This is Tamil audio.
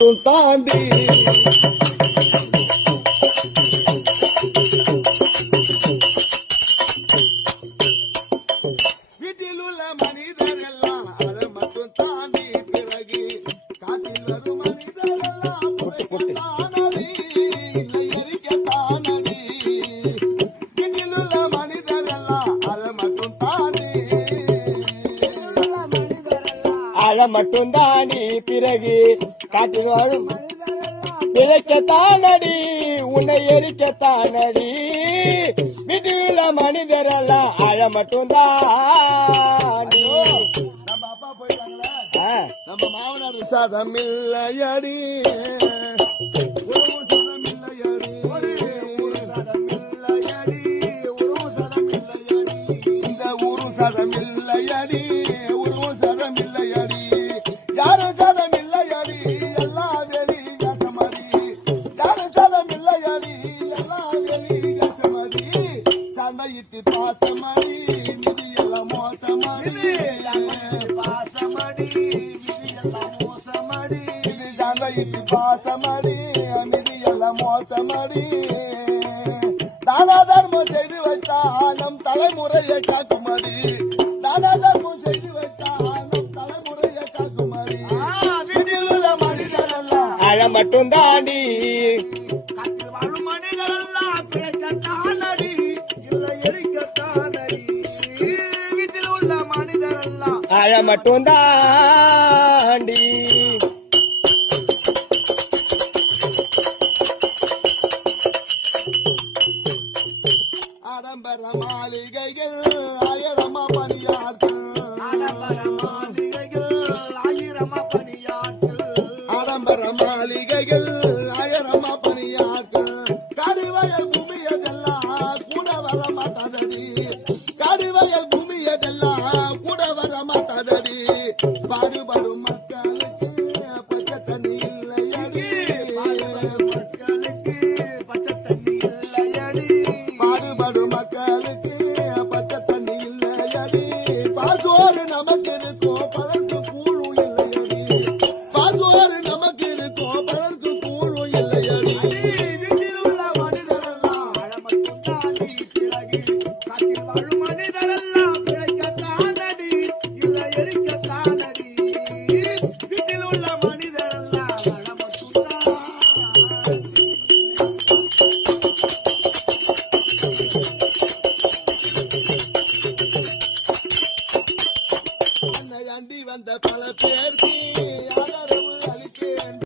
தாண்டி வீட்டில் உள்ள மனிதர் எல்லாம் அதை மட்டும் தாண்டி பிறகு காட்டில் வரும் மனிதர் எல்லாம் தானடி எரிக்க தானடி வீட்டில் உள்ள மனிதர் எல்லாம் அதை மட்டும் தாண்டி அதை மட்டும் தாண்டி பிறகு காட்டில் வாழும் பிழைக்கத்தானடி உன்னை எரிக்கத்தானடி வீட்டில் மனிதர் எல்லாம் அழ மட்டும் தாண்டி. நம்ம அப்பா போயிட்டாங்களே, நம்ம மாமனார் சதம் இல்லையடி இந்த ஊரு சதம் இல்லையடி உருவம் சதம் இல்லையடி யாரும் சதம் இல்லையடி எல்லாம் வெளி கசமடி யாரும் சதம் இல்லையடி எல்லாம் வெளி கசமடி சண்டையிட்டு பாசமடி நிதி எல்லாம் மோசமடி பாசமடி நிதி எல்லாம் மோசமடி சண்டையிட்டு பாசமடி நிதி எல்லாம் மோசமடி தானா தர்மம் செய்து வைத்தால் நம் தலைமுறையை காக்குமடி தானா தர்மம் செய்து வைத்தால் நம் தலைமுறையை காக்குமடி வீட்டில் உள்ள மனிதர் எல்லாம் அழ மட்டும் தாண்டி காட்டில் வாழும் மனிதர் எல்லாம் பிழைக்கத்தானடி இல்லை எரிக்கத்தானடி வீட்டில் உள்ள மனிதர் எல்லாம் அழ மட்டும் தாண்டி. ஆடம்பர மாளிகைகள் ஆயிரமா பணியாட்கள் ஆடம்பர மாளிகைகள் ஆயிரமா பணியாட்கள் ஆடம்பர மாளிகைகள்